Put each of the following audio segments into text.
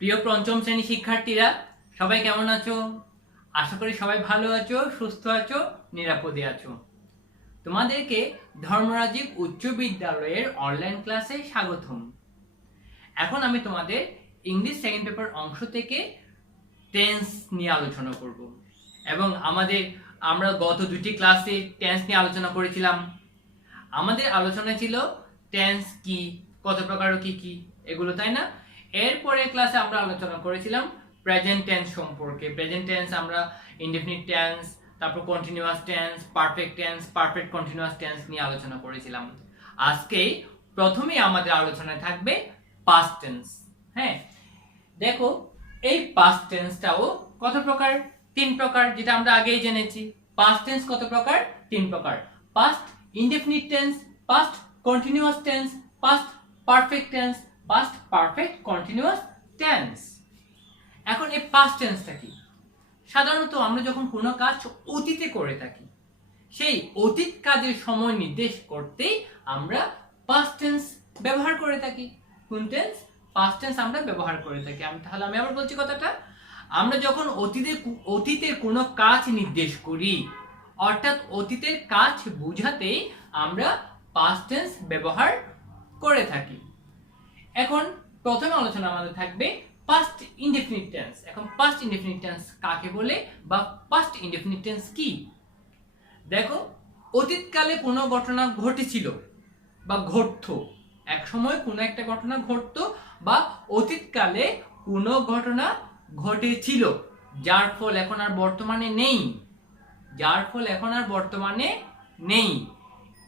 প্রিয় পঞ্চম শ্রেণী শিক্ষার্থীরা, সবাই কেমন আছো? আশা করি সবাই ভালো আছো, সুস্থ আছো, নিরাপদে আছো। তোমাদেরকে ধর্মরাজিক উচ্চ বিদ্যালয়ের অনলাইন ক্লাসে স্বাগতম। এখন আমি তোমাদের ইংলিশ সেকেন্ড পেপার অংশ থেকে টেন্স নিয়ে আলোচনা করব এবং আমরা গত দুটি ক্লাসে টেন্স নিয়ে আলোচনা করেছিলাম। আমাদের আলোচনা ছিল টেন্স কি, কত প্রকার কি কি এগুলো, তাই না? এরপরে ক্লাসে আমরা আলোচনা করেছিলাম প্রেজেন্ট টেন্স সম্পর্কে। প্রেজেন্ট টেন্স আমরা ইনডেফিনিট টেন্স, তারপর continuous tense, perfect tense, perfect continuous tense নিয়ে আলোচনা করেছিলাম। আজকে প্রথমেই আমাদের আলোচনায় থাকবে পাস্ট টেন্স। হ্যাঁ, দেখো এই পাস্ট টেন্সটাও কত প্রকার? তিন প্রকার, যেটা আমরা আগেই জেনেছি। পাস্ট টেন্স কত প্রকার? তিন প্রকার। Past indefinite tense, past continuous tense, past perfect tense, past perfect continuous tense. এখন এই পাস্ট টেন্সটা কি? সাধারণত আমরা যখন কোনো কাজ অতীতে করে থাকি, সেই অতীত কাজের সময় নির্দেশ করতে আমরা পাস্ট টেন্স ব্যবহার করে থাকি। কোন টেন্স? পাস্ট টেন্স আমরা ব্যবহার করে থাকি। আমি আবার বলছি কথাটা। আমরা যখন অতীতের কোনো কাজ নির্দেশ করি, অর্থাৎ অতীতের কাজ বোঝাতে আমরা পাস্ট টেন্স ব্যবহার করে থাকি। এখন প্রথম আলোচনা আমাদের থাকবে পাস্ট ইনডেফিনিট টেন্স। এখন পাস্ট ইনডেফিনিট টেন্স কাকে বলে বা পাস্ট ইনডেফিনিট টেন্স কি? দেখো, অতীতকালে কোনো ঘটনা ঘটেছিল বা ঘটতো, এক সময় কোনো একটা ঘটনা ঘটতো বা অতীতকালে কোনো ঘটনা ঘটেছিল, যার ফল এখন আর বর্তমানে নেই।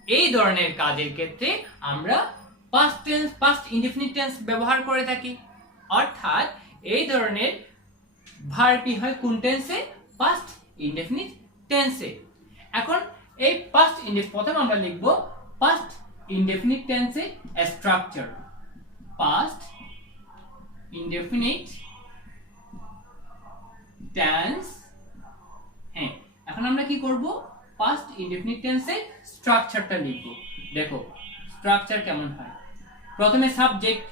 এই ধরনের কাজের ক্ষেত্রে আমরা past tense, past indefinite tense ব্যবহার করে থাকি। অর্থাৎ এই ধরনের ভার্বই হয় কোন টেন্সে? পাস্ট ইনডেফিনিট টেন্সে। এখন এই পাস্ট ইনডেফিনিট, প্রথমে আমরা লিখব পাস্ট ইনডেফিনিট টেন্সে স্ট্রাকচার। Past indefinite tense. হ্যাঁ, এখন আমরা কি করব? পাস্ট ইনডেফিনিট টেন্সের স্ট্রাকচারটা লিখব। দেখো স্ট্রাকচার কেমন হয়। প্রথমে সাবজেক্ট,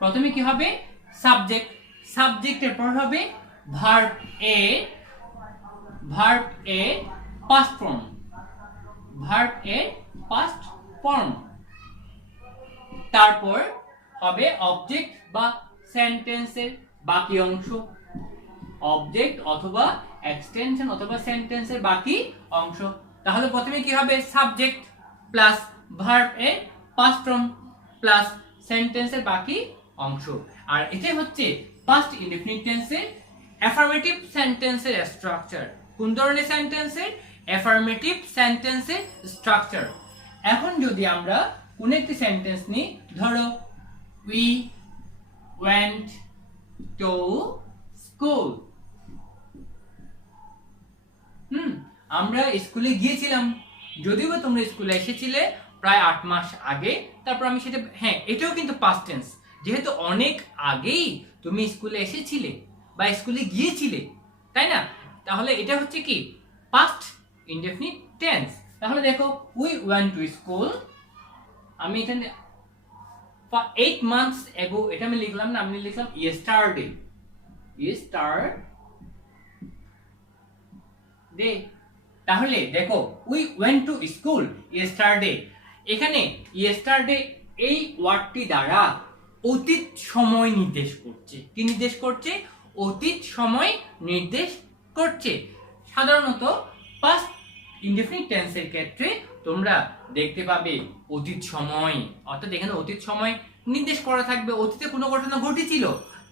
প্রথমে কি হবে? সাবজেক্ট। সাবজেক্টের পর হবে ভার্ব এ, পাস্ট ফর্ম, তারপর হবে অবজেক্ট বা সেন্টেন্সের বাকি অংশ, অবজেক্ট অথবা এক্সটেনশন অথবা সেন্টেন্সের বাকি অংশ। তাহলে প্রথমে কি হবে? সাবজেক্ট প্লাস ভার্ব এ পাস্ট ফর্ম প্লাস সেন্টেন্সের বাকি অংশ। আর এটাই হচ্ছে পাস্ট ইনডেফিনিট টেন্সের অ্যাফার্মেটিভ সেন্টেন্সের স্ট্রাকচার। কোন ধরনের সেন্টেন্সের? অ্যাফার্মেটিভ সেন্টেন্সের স্ট্রাকচার। এখন যদি আমরা কোন একটি সেন্টেন্স নিই, ধরো উই ওয়েন্ট টু স্কুল। আমরা স্কুলে গিয়েছিলাম। যদিও বা তোমরা স্কুলে এসেছিলে প্রায় 8 মাস আগে, তারপর আমি সেটা, হ্যাঁ এটাও কিন্তু পাস্ট টেন্স, যেহেতু অনেক আগেই তুমি স্কুলে এসেছিলে বা স্কুলে গিয়েছিলে, তাই না? তাহলে এটা হচ্ছে কি? Past indefinite tense. তাহলে দেখো উই ওয়েন্ট টু স্কুল, আমি এখানে 8 months ago, এটা আমি লিখলাম না, আমি লিখলাম yesterday। তাহলে দেখো we went to school yesterday, এখানে ইয়েস্টারডে এই ওয়ার্ডটি দ্বারা অতীত সময় নির্দেশ করছে। কি নির্দেশ করছে? অতীত সময় নির্দেশ করছে। সাধারণত পাস্ট ইনডেফিনিট টেন্সের ক্ষেত্রে তোমরা দেখতে পাবে অতীত সময়, অর্থাৎ এখানে অতীত সময় নির্দেশ করা থাকবে, অতীতে কোনো ঘটনা ঘটেছিল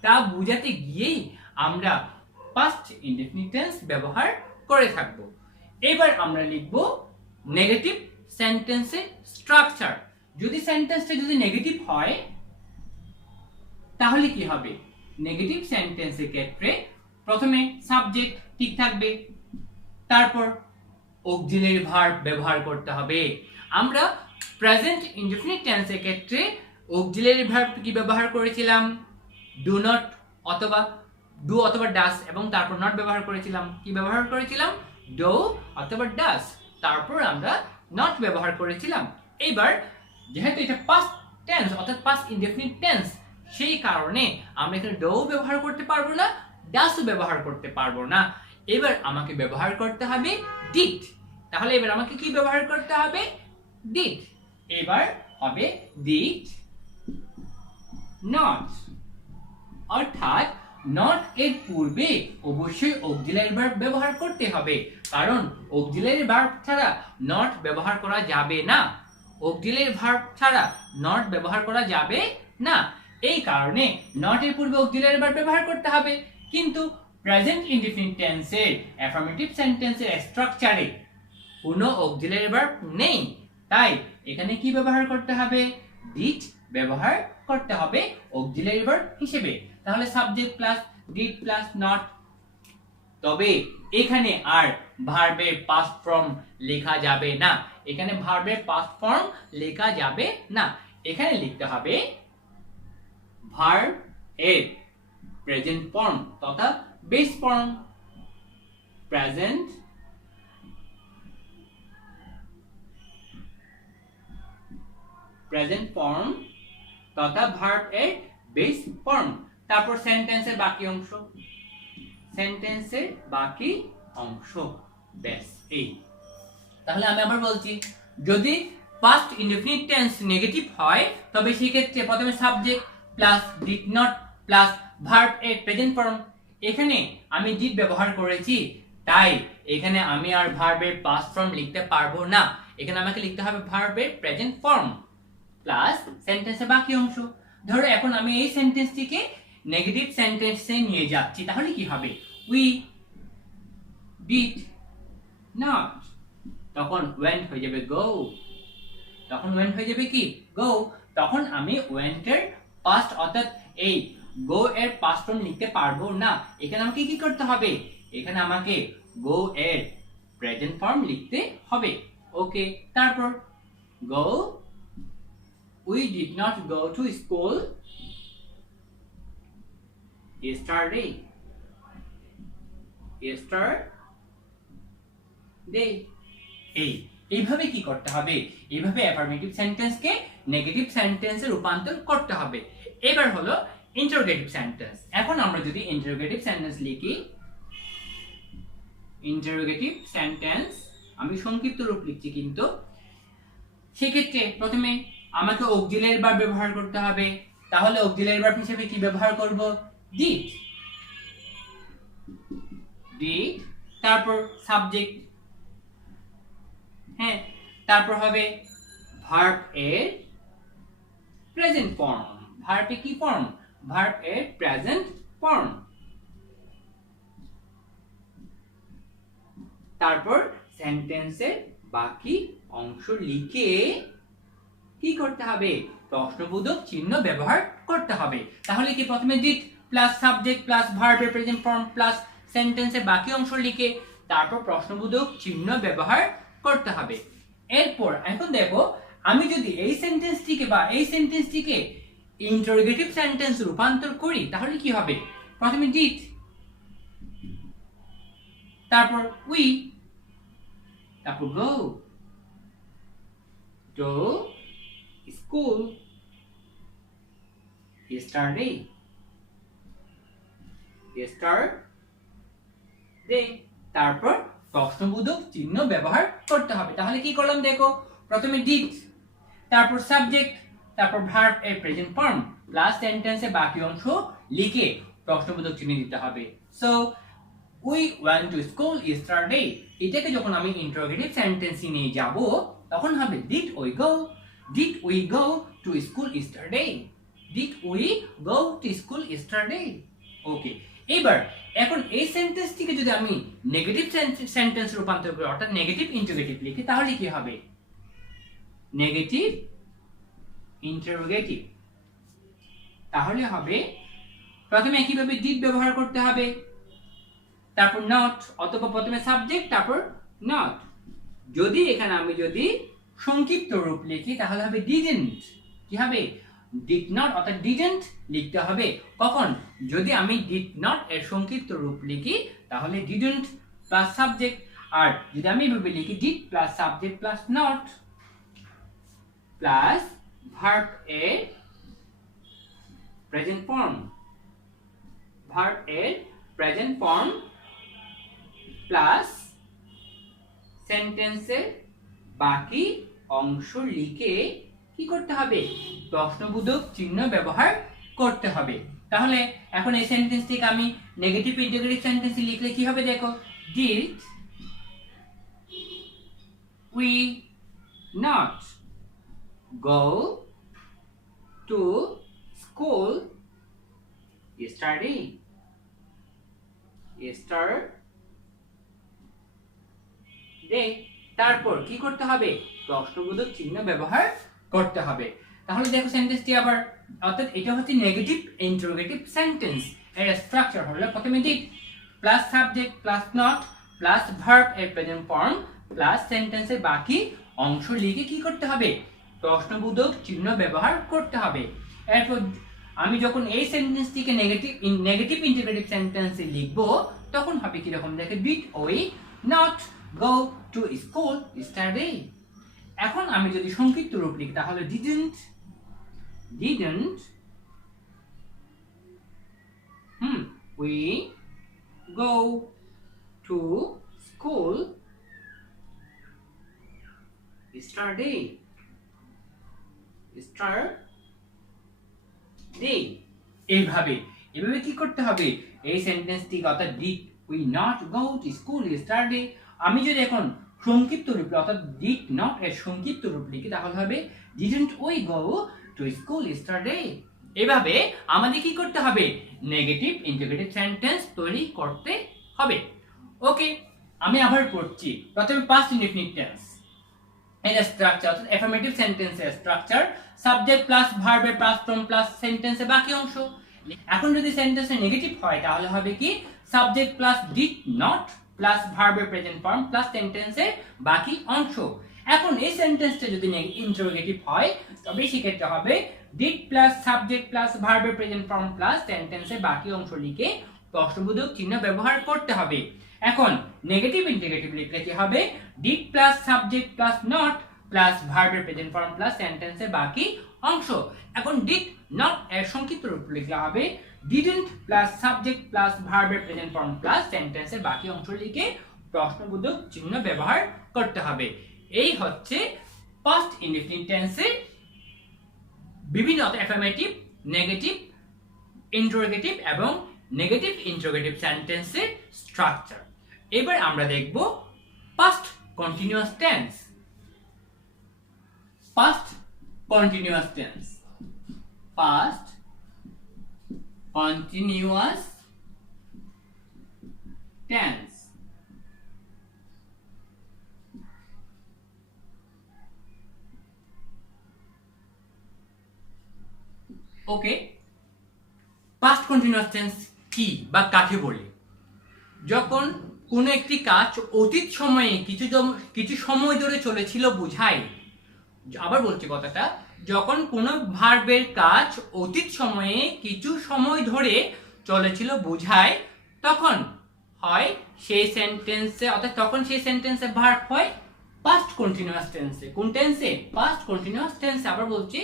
তা বোঝাতে গিয়েই আমরা পাস্ট ইনডেফিনিট টেন্স ব্যবহার করে থাকব। এবার আমরা লিখব নেগেটিভ সেন্টেন্সের স্ট্রাকচার। যদি সেন্টেন্সটা যদি নেগেটিভ হয় তাহলে কি হবে? নেগেটিভ সেন্টেন্সের ক্ষেত্রে প্রথমে সাবজেক্ট ঠিক থাকবে, তারপর অক্সিলারি ভার্ব ব্যবহার করতে হবে। আমরা প্রেজেন্ট ইনডেফিনিট টেন্সের ক্ষেত্রে অক্সিলারি ভার্ব কি ব্যবহার করেছিলাম? ডু নট অথবা ডু অথবা ডাস, এবং তারপর নট ব্যবহার করেছিলাম। কি ব্যবহার করেছিলাম? ডু অথবা ডাস, তারপর আমরা নট ব্যবহার করেছিলাম। এবার যেহেতু এটা পাস্ট টেন্স অর্থাৎ পাস্ট ইনডেফিনিট টেন্স, সেই কারণে আমরা এখানে ডো ব্যবহার করতে পারবো না, ডাসও ব্যবহার করতে পারবো না। এবার আমাকে ব্যবহার করতে হবে ডিড। তাহলে এবার আমাকে কি ব্যবহার করতে হবে? ডিড। এবার হবে ডিড নট। অর্থাৎ নট এর পূর্বে অবশ্যই অক্সিলারি ভার্ব ব্যবহার করতে হবে, কারণ অক্সিলারি ভার্ব ছাড়া নট ব্যবহার করা যাবে না। অক্সিলারি ভার্ব ছাড়া নট ব্যবহার করা যাবে না। এই কারণে নট এর পূর্বে অক্সিলারি ভার্ব ব্যবহার করতে হবে। কিন্তু প্রেজেন্ট ইনডিফিনিট টেন্সের অ্যাফার্মেটিভ সেন্টেন্সের স্ট্রাকচারে কোনো অক্সিলারি ভার্ব নেই, তাই এখানে কি ব্যবহার করতে হবে? ডিড ব্যবহার করতে হবে অক্সিলারি ভার্ব হিসেবে। তাহলে subject plus did plus not. তবে এখানে আর ভার্বের পাস্ট ফর্ম লেখা যাবে না। এখানে ভার্বের পাস্ট ফর্ম লেখা যাবে না। এখানে লিখতে হবে ভার্ব এর প্রেজেন্ট ফর্ম তথা বেস ফর্ম। প্রেজেন্ট ফর্ম তথা ভার্ব এর বেস ফর্ম। তারপর সেন্টেন্সের বাকি অংশ, ব্যাস এই। তাহলে আমি আবার বলছি, যদি পাস্ট ইনডেফিনিট টেন্স নেগেটিভ হয় তবে সেই ক্ষেত্রে প্রথমে subject plus did not plus verb এর প্রেজেন্ট ফর্ম। এখানে আমি ডিড ব্যবহার করেছি, তাই এখানে আমি আর ভার্বের পাস্ট ফর্ম লিখতে পারবো না। এখানে আমাকে লিখতে হবে ভার্বের প্রেজেন্ট ফর্ম প্লাস সেন্টেন্সের বাকি অংশ। ধরো এখন আমি এই সেন্টেন্সটিকে নেগেটিভ সেন্টেন্সে নিয়ে যাচ্ছি, তাহলে কি হবে? উই ডিড নট, তখন ওয়েন্ট হয়ে যাবে গো। তখন ওয়েন্ট হয়ে যাবে কি? গো। তখন আমি ওয়েন্ট এর পাস্ট অর্থাৎ এই গো এর পাস্ট ফর্ম লিখতে পারবো না। এখানে আমাকে কি করতে হবে? এখানে আমাকে গো এর প্রেজেন্ট ফর্ম লিখতে হবে। ওকে, তারপর গো, we did not go to school yesterday. এইভাবে কি করতে হবে? এইভাবে অ্যাফার্মেটিভ সেন্টেন্সকে নেগেটিভ সেন্টেন্সে রূপান্তর করতে হবে। এবার হলো ইন্টারোগেটিভ সেন্টেন্স। এখন আমরা যদি ইন্টারোগেটিভ সেন্টেন্স লিখি, ইন্টারোগেটিভ সেন্টেন্স আমি সংক্ষিপ্ত রূপ লিখছি, কিন্তু সেক্ষেত্রে প্রথমে আমাকে অক্সিলারি ভার্ব ব্যবহার করতে হবে। তাহলে অক্সিলারি ভার্ব হিসেবে কি ব্যবহার করব? ডিড। তারপর সাবজেক্ট, হ্যাঁ, তারপর হবে ভার্ব এর প্রেজেন্ট ফর্ম। ভার্ব এর কি ফর্ম? ভার্ব এর প্রেজেন্ট ফর্ম। তারপর সেন্টেন্সের বাকি অংশ লিখে কি করতে হবে? প্রশ্নবোধক চিহ্ন ব্যবহার করতে হবে। তাহলে কি প্রথমে ডিড প্লাস সাবজেক্ট প্লাস ভার্বের প্রেজেন্ট ফর্ম প্লাস সেন্টেন্সের বাকি অংশ লিখে তারপর প্রশ্নবোধক চিহ্ন ব্যবহার করতে হবে। এরপর এখন দেখো, আমি যদি এই সেন্টেন্সটিকে ইন্টারোগেটিভ সেন্টেন্স রূপান্তর করি তাহলে কি হবে? প্রথমে ডিড, তারপর উই, তারপর গো টু স্কুল yesterday, তারপর প্রশ্নবোধক চিহ্ন ব্যবহার করতে হবে। তাহলে কি করলাম দেখো, প্রথমে ডিড, তারপর সাবজেক্ট, তারপর ভার্ব এর প্রেজেন্ট ফর্ম প্লাস সেন্টেন্সের বাকি অংশ লিখে প্রশ্নবোধক চিহ্ন দিতে হবে। So we went to school yesterday, এটাকে যখন আমি ইন্টারোগেটিভ সেন্টেন্সে নিয়ে যাব তখন হবে did we go to school yesterday, ওকে। এবার এখন এই সেন্টেন্সটিকে যদি আমি নেগেটিভ সেন্টেন্স রূপান্তর করি অর্থাৎ নেগেটিভ ইন্টারোগেটিভ লিখি তাহলে কি হবে? Negative interrogative. তাহলে হবে প্রথমে একইভাবে ডিড ব্যবহার করতে হবে, তারপর নট, অথবা প্রথমে সাবজেক্ট তারপর নট। যদি এখানে আমি সংক্ষিপ্ত রূপ লিখি তাহলে হবে ডিডন্ট। কি হবে? ডিড নট অর্থাৎ ডিডন্ট লিখতে হবে। কখন? যদি আমি ডিড নট এর সংক্ষিপ্ত রূপ লিখি তাহলে ডিডন্ট প্লাস সাবজেক্ট, আর যদি আমি এভাবে লিখি did plus subject plus not plus verb এর প্রেজেন্ট ফর্ম, ভার্ব এর প্রেজেন্ট ফর্ম প্লাস সেন্টেন্সের বাকি অংশ লিখে কি করতে হবে, প্রশ্নবোধক চিহ্ন ব্যবহার করতে হবে। তাহলে এখন এই সেন্টেন্সটিকে আমি নেগেটিভ ইন্টিগ্রেটিভ সেন্টেন্সে লিখলে কি হবে দেখো, did we not go to school yesterday? তারপর কি করতে হবে, প্রশ্নবোধক চিহ্ন ব্যবহার করতে হবে। তাহলে দেখো সেন্টেন্সটি আবার, অর্থাৎ এটা হচ্ছে নেগেটিভ ইন্টারোগেটিভ সেন্টেন্স। এর স্ট্রাকচার হলো প্রথমে did plus subject plus not plus verb এর প্রেজেন্ট ফর্ম প্লাস সেন্টেন্সের বাকি অংশ লিখে কি করতে হবে, প্রশ্নবোধক চিহ্ন ব্যবহার করতে হবে। এরপর আমি যখন এই সেন্টেন্সটিকে নেগেটিভ ইন্টিগ্রেটিভ সেন্টেন্সে লিখব তখন হবে কি রকম, দেখে did we not go to school yesterday? এখন আমি যদি সংক্ষিপ্ত রূপ লিখি তাহলে didn't we go to school yesterday? এইভাবে কি করতে হবে, এই সেন্টেন্সটি অর্থাৎ did we not go to school yesterday, আমি যদি এখন সংক্ষিপ্ত রূপে অর্থাৎ ডিড নট এর সংক্ষিপ্ত রূপ লিখি তাহলে হবে didn't we go to school yesterday. এভাবে আমাদের কি করতে হবে, নেগেটিভ ইন্টিগ্রেটিভ সেন্টেন্স তৈরি করতে হবে। ওকে, আমি আবার পড়ছি। প্রথমে পাস্ট ইনডেফিনিট টেন্স এর স্ট্রাকচার, অর্থাৎ অ্যাফার্মেটিভ সেন্টেন্সের স্ট্রাকচার সাবজেক্ট প্লাস ভার্বের পাস্ট ফর্ম প্লাস সেন্টেন্সের বাকি অংশ। এখন যদি সেন্টেন্সে নেগেটিভ হয় তাহলে হবে কি, subject plus did not plus ভার্বের প্রেজেন্ট ফর্ম প্লাস সেন্টেন্সের বাকি অংশ। এখন এই সেন্টেন্সটা যদি ইন্টারোগেটিভ হয় তবে সেক্ষেত্রে হবে ডিড প্লাস সাবজেক্ট প্লাস ভার্বের প্রেজেন্ট ফর্ম প্লাস সেন্টেন্সের বাকি অংশ লিখে প্রশ্নবোধক চিহ্ন ব্যবহার করতে হবে। এখন নেগেটিভ ইন্টিগ্রেটিভ লিখলে কি হবে, did plus subject plus not plus ভার্বের প্রেজেন্ট ফর্ম প্লাস সেন্টেন্সের বাকি অংশ। এখন ডিড নট এর সংক্ষিপ্ত রূপ লিখলে হবে ডিডন্ট প্লাস সাবজেক্ট প্লাস ভার্বের প্রেজেন্ট ফর্ম প্লাস সেন্টেন্সের বাকি অংশ লিখে প্রশ্নবোধক চিহ্ন ব্যবহার করতে হবে। এই হচ্ছে পাস্ট ইনডেফিনিট টেন্সের বিভিন্ন অ্যাফার্মেটিভ, নেগেটিভ, ইন্টারোগেটিভ এবং নেগেটিভ ইন্টারোগেটিভ সেন্টেন্সের স্ট্রাকচার। এবার আমরা দেখব past continuous tense. Past continuous tense, past continuous tense. Okay, past continuous tense কি বা কাকে বলে? যখন কোনো একটি কাজ অতীত সময়ে কিছু সময় ধরে চলেছিল বোঝায়। আবার বলছি কথাটা, যখন কোনো ভার্বের কাজ অতীত সময়ে কিছু সময় ধরে চলেছিল বোঝায় তখন হয় সেই সেন্টেন্সে, অর্থাৎ তখন সেই সেন্টেন্সে ভার্ব হয় পাস্ট কন্টিনিউয়াস টেন্সে। কোন টেন্সে? পাস্ট কন্টিনিউয়াস টেন্সে। আবার বলছি,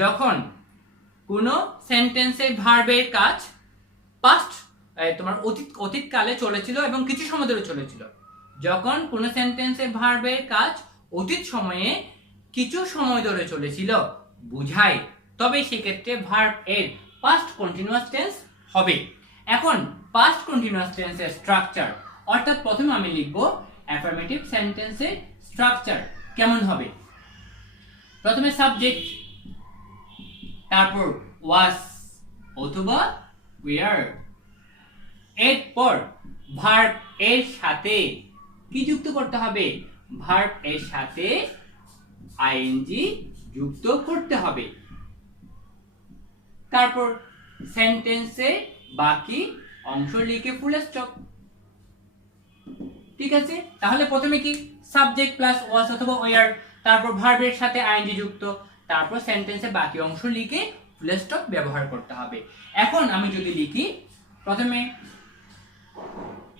যখন কোনো সেন্টেন্সের ভার্বের কাজ পাস্ট তোমার অতীতকালে চলেছিল এবং কিছু সময় ধরে চলেছিল, যখন কোনো সেন্টেন্সের ভার্বের কাজ অতীত সময়ে কিছু সময় ধরে চলেছিল বুঝায়, তবে সেক্ষেত্রে ভার্ব এর পাস্ট কন্টিনিউয়াস টেন্স হবে। এখন পাস্ট কন্টিনিউয়াস টেন্সের স্ট্রাকচার, অর্থাৎ প্রথমে আমি লিখব অ্যাফার্মেটিভ সেন্টেন্সের স্ট্রাকচার কেমন হবে। প্রথমে সাবজেক্ট, তারপর ওয়াজ অথবা ওয়্যার, এরপর ভার্ব এর সাথে কি যুক্ত করতে হবে, ভার্ব এর সাথে আইএনজি যুক্ত করতে হবে। তারপর সেন্টেন্সে বাকি অংশ লিখে ফুল স্টপ। ঠিক আছে, তাহলে প্রথমে কি সাবজেক্ট প্লাস ওয়াজ অথবা ওয়্যার, তারপর ভার্বের সাথে আইএনজি যুক্ত, তারপর সেন্টেন্সে বাকি অংশ লিখে ফুল স্টপ ব্যবহার করতে হবে। এখন আমি যদি লিখি প্রথমে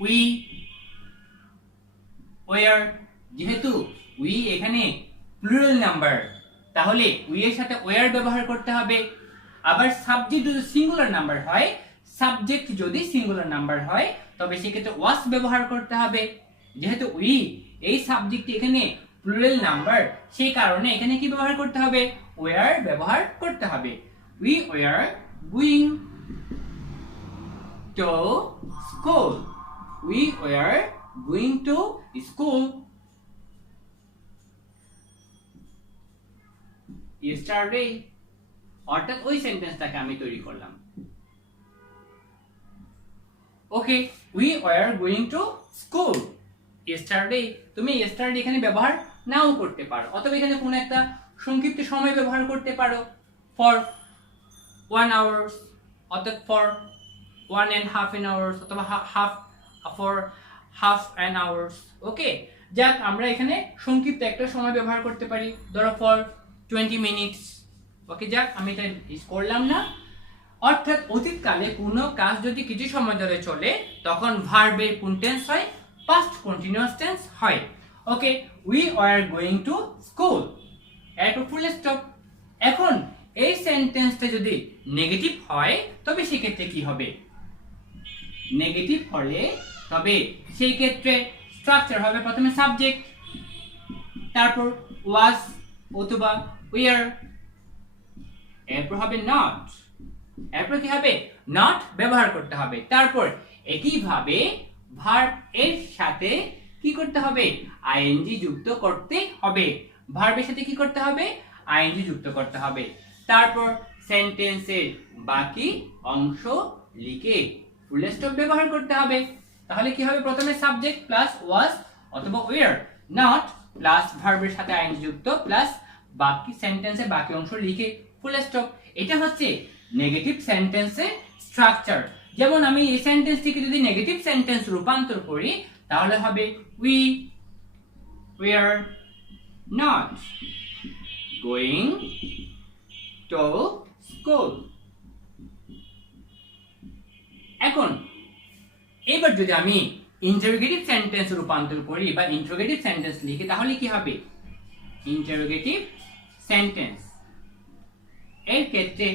উই ওয়্যার, যেহেতু উই এখানে প্লুরাল নাম্বার, তাহলে উই এর সাথে ওয়্যার ব্যবহার করতে হবে। আবার সাবজেক্ট যদি সিঙ্গুলার নাম্বার হয়, সাবজেক্ট যদি সিঙ্গুলার নাম্বার হয় তবে সেক্ষেত্রে ওয়াজ ব্যবহার করতে হবে। যেহেতু উই এই সাবজেক্টটি এখানে প্লুরাল নাম্বার, সেই কারণে এখানে কি ব্যবহার করতে হবে? ওয়ার ব্যবহার করতে হবে। We were going to school. We were going to school yesterday। অর্থাৎ ওই সেন্টেন্সটাকে আমি তৈরি করলাম। Okay, we were going to school yesterday। তুমি yesterday এখানে ব্যবহার নাও করতে পারো, অথবা এখানে কোনো একটা সংক্ষিপ্ত সময় ব্যবহার করতে পারো, ফর 1 hours, অর্থাৎ ফর 1.5 hours, অথবা ফর হাফ অ্যান আওয়ার্স। ওকে, যাক আমরা এখানে সংক্ষিপ্ত একটা সময় ব্যবহার করতে পারি, ধরো ফর 20 মিনিটস। ওকে, যাক আমি এটা ইউজ করলাম না। অর্থাৎ অতীতকালে কোনো কাজ যদি কিছু সময় ধরে চলে তখন ভার্বের কোন টেন্স হয়? পাস্ট কন্টিনিউয়াস টেন্স হয়। Okay, we are going to school, এরপর ফুল স্টপ। এখন এই সেন্টেন্সটা যদি নেগেটিভ হয় তবে সেক্ষেত্রে কি হবে? নেগেটিভ হলে তবে সেই ক্ষেত্রে স্ট্রাকচার হবে প্রথমে সাবজেক্ট, তারপর ওয়াজ অথবা ওয়ার, এরপর হবে নট, এরপর কি হবে? নট ব্যবহার করতে হবে। তারপর একইভাবে ভার্ব এর সাথে কি করতে হবে? আইএনজি যুক্ত করতে হবে। ভার্বের সাথে কি করতে হবে? আইএনজি যুক্ত করতে হবে। তারপর সেন্টেন্সের বাকি অংশ লিখে ফুল স্টপ ব্যবহার করতে হবে। তাহলে কি হবে? প্রথমে সাবজেক্ট প্লাস ওয়াজ অথবা ওয়্যার, নট প্লাস ভার্বের সাথে আইএনজি যুক্ত প্লাস বাকি সেন্টেন্সের বাকি অংশ লিখে ফুল স্টপ। এটা হচ্ছে নেগেটিভ সেন্টেন্সের স্ট্রাকচার। যেমন আমি এই সেন্টেন্সটিকে যদি নেগেটিভ সেন্টেন্স রূপান্তর করি তাহলে হবে we were not going to school. এখন এবার যদি আমি ইন্টারোগেটিভ সেন্টেন্স রূপান্তর করি বা ইন্টারোগেটিভ সেন্টেন্স লিখি তাহলে কি হবে? ইন্টারোগেটিভ সেন্টেন্স এর ক্ষেত্রে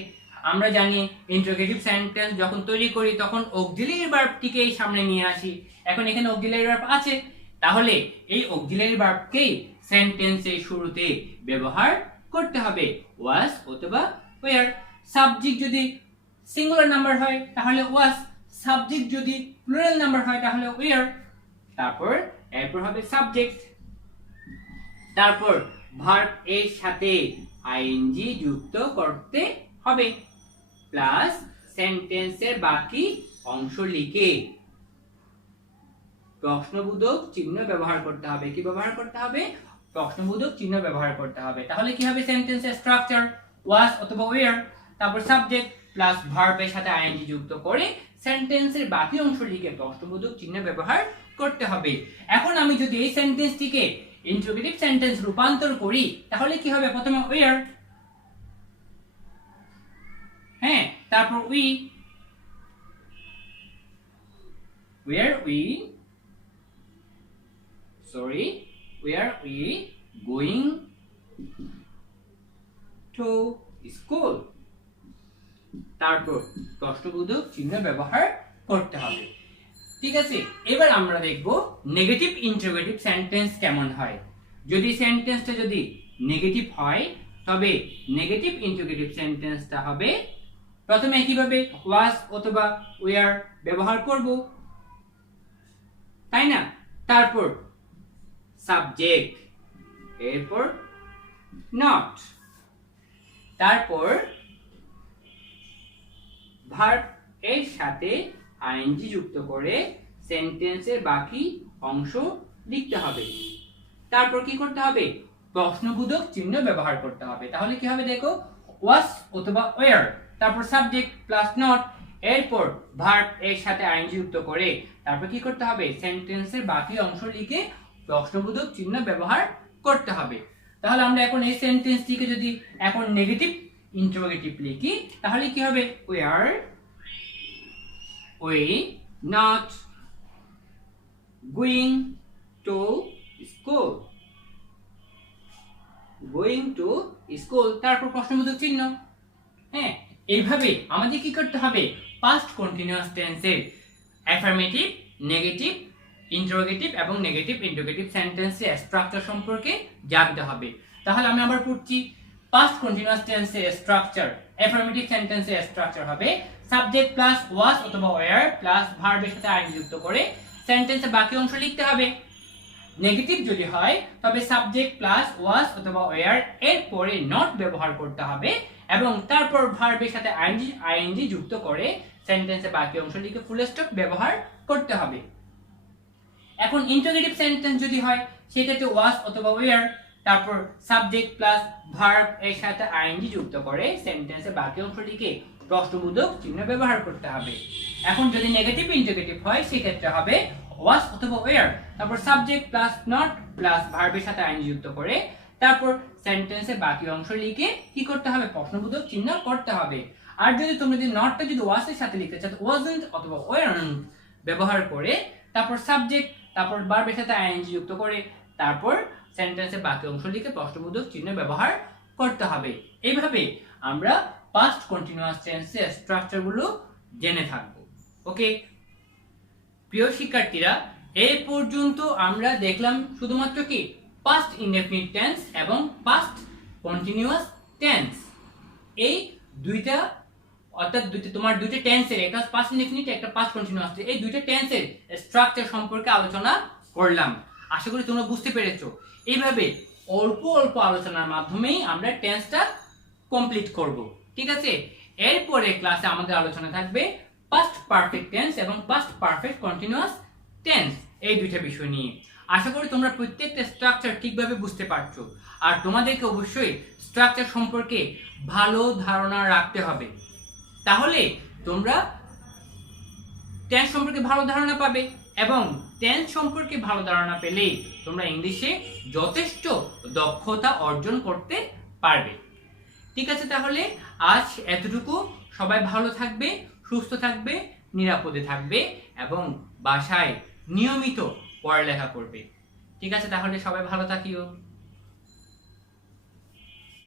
আমরা জানি ইন্টারোগেটিভ সেন্টেন্স যখন তৈরি করি তখন অক্সিলারি ভার্বটিকে সামনে নিয়ে আসি। এখন এখানে অক্সিলারি ভার্ব আছে, তাহলে এই অক্সিলারি ভার্বকেই সেন্টেন্সের শুরুতে ব্যবহার করতে হবে, ওয়াজ অথবা ওয়্যার। সাবজেক্ট যদি সিঙ্গুলার নাম্বার হয় তাহলে ওয়াজ, সাবজেক্ট যদি প্লুরাল নাম্বার হয় তাহলে ওয়্যার। তারপর এরপর হবে সাবজেক্ট, তারপর ভার্ব এর সাথে আইএনজি যুক্ত করতে হবে প্লাস সেন্টেন্সের বাকি অংশ লিখে প্রশ্নবোধক চিহ্ন ব্যবহার করতে হবে। কি ব্যবহার করতে হবে? প্রশ্নবোধক চিহ্ন ব্যবহার করতে হবে। তাহলে কি হবে? সেন্টেন্সের স্ট্রাকচার ওয়াজ অথবা ওয়্যার, তারপর সাবজেক্ট প্লাস ভার্বের সাথে আইএনজি যুক্ত করে সেন্টেন্সের বাকি অংশ লিখে প্রশ্নবোধক চিহ্ন ব্যবহার করতে হবে। এখন আমি যদি এই সেন্টেন্সটিকে ইন্টারোগেটিভ সেন্টেন্স রূপান্তর করি তাহলে কি হবে? প্রথমে ওয়্যার, হ্যাঁ, তারপর উই গোয়িং টু স্কুল, তারপর প্রশ্নবোধক চিহ্ন ব্যবহার করতে হবে। ঠিক আছে, এবার আমরা দেখব নেগেটিভ ইন্টারোগেটিভ সেন্টেন্স কেমন হয়। যদি সেন্টেন্সটা যদি নেগেটিভ হয় তবে নেগেটিভ ইন্টারোগেটিভ সেন্টেন্সটা হবে প্রথমে কিভাবে? ওয়াজ অথবা ওয়্যার ব্যবহার করব, তাই না? তারপর সাবজেক্ট, এরপর নট, তারপর ভার্ব এর সাথে আইএনজি যুক্ত করে সেন্টেন্সের বাকি অংশ লিখতে হবে। তারপর কি করতে হবে? প্রশ্নবোধক চিহ্ন ব্যবহার করতে হবে। তাহলে কি হবে? দেখো, ওয়াজ অথবা ওয়্যার, তারপর সাবজেক্ট প্লাস নট, এরপর ভার্ব এর সাথে আইএনজি যুক্ত করে তারপর কি করতে হবে? সেন্টেন্সের বাকি অংশ লিখে প্রশ্নবোধক চিহ্ন ব্যবহার করতে হবে। তাহলে আমরা এখন এই সেন্টেন্সটিকে যদি এখন নেগেটিভ ইন্টারোগেটিভ লিখি তাহলে কি হবে? We not going to school, going to school, তারপর প্রশ্নবোধক চিহ্ন, হ্যাঁ, এইভাবে আমাদের কি করতে হবে, পাস্ট কন্টিনিউয়াস টেন্সের অ্যাফার্মেটিভ, নেগেটিভ, ইন্টারোগেটিভ এবং নেগেটিভ ইন্টারোগেটিভ সেন্টেন্সের স্ট্রাকচার সম্পর্কে জানতে হবে। তাহলে আমি আবার পড়ছি, পাস্ট কন্টিনিউয়াস টেন্সের স্ট্রাকচার, অ্যাফার্মেটিভ সেন্টেন্সের স্ট্রাকচার হবে সাবজেক্ট প্লাস ওয়াজ অথবা ওয়্যার প্লাস ভার্বের সাথে আইএনজি যুক্ত করে সেন্টেন্সের বাকি অংশ লিখতে হবে। নেগেটিভ যদি হয় তবে সাবজেক্ট প্লাস ওয়াজ অথবা ওয়্যার এর পরে নট ব্যবহার করতে হবে এবং তারপর ভার্বের সাথে আইএনজি যুক্ত করে সেন্টেন্সের বাকি অংশ লিখে ফুল স্টপ ব্যবহার করতে হবে। এখন ইন্টারোগেটিভ সেন্টেন্স যদি হয় সেক্ষেত্রে ওয়াজ অথবা ওয়্যার তারপর সাবজেক্ট প্লাস ভার্ব এর সাথে আইএনজি যুক্ত করে সেন্টেন্সের বাকি অংশ লিখে প্রশ্নবোধক চিহ্ন ব্যবহার করতে হবে। এখন যদি নেগেটিভ ইন্টারোগেটিভ হয় সেক্ষেত্রে হবে ওয়াজ অথবা ওয়্যার তারপর সাবজেক্ট প্লাস নট প্লাস ভার্বের সাথে আইএনজি যুক্ত করে তারপর সেন্টেন্সের বাকি অংশ লিখে কি করতে হবে, প্রশ্নবোধক চিহ্ন করতে হবে। আর যদি তোমরা যদি নটটা যদি ওয়াজ এর সাথে লিখতে চাও ওয়াজন্ট অথবা ওয়্যারন্ট ব্যবহার করে তারপর সাবজেক্ট তারপর ভার্বের সাথে আইএনজি যুক্ত করে তারপর সেন্টেন্সের বাকি অংশ লিখে প্রশ্নবোধক চিহ্ন ব্যবহার করতে হবে। এইভাবে আমরা পাস্ট কন্টিনিউয়াস টেন্সের স্ট্রাকচারগুলো জেনে থাকবো। ওকে প্রিয় শিক্ষার্থীরা, এই পর্যন্ত আমরা দেখলাম শুধুমাত্র কি পাস্ট ইনডেফিনিট টেন্স এবং পাস্ট কন্টিনিউয়াস টেন্স, এই দুইটা অর্থাৎ তোমার দুইটা টেন্সের, একটা পাস্ট ইনডেফিনিট একটা পাস্ট কন্টিনিউয়াস, এই দুইটা টেন্সের স্ট্রাকচার সম্পর্কে আলোচনা করলাম। আশা করি তোমরা বুঝতে পেরেছো। এইভাবে অল্প অল্প আলোচনার মাধ্যমেই আমরা টেন্সটা কমপ্লিট করব, ঠিক আছে? এরপরে ক্লাসে আমাদের আলোচনা থাকবে পাস্ট পারফেক্ট টেন্স এবং পাস্ট পারফেক্ট কন্টিনিউয়াস টেন্স, এই দুইটা বিষয় নিয়ে। আশা করি তোমরা প্রত্যেকটা স্ট্রাকচার ঠিকভাবে বুঝতে পারছো। আর তোমাদেরকে অবশ্যই স্ট্রাকচার সম্পর্কে ভালো ধারণা রাখতে হবে, তাহলে তোমরা টেন্স সম্পর্কে ভালো ধারণা পাবে এবং টেন্স সম্পর্কে ভালো ধারণা পেলেই তোমরা ইংলিশে যথেষ্ট দক্ষতা অর্জন করতে পারবে। ঠিক আছে, তাহলে আজ এতটুকু। সবাই ভালো থাকবে, সুস্থ থাকবে, নিরাপদে থাকবে এবং বাসায় নিয়মিত পড়ালেখা করবে। ঠিক আছে, তাহলে সবাই ভালো থাকিও।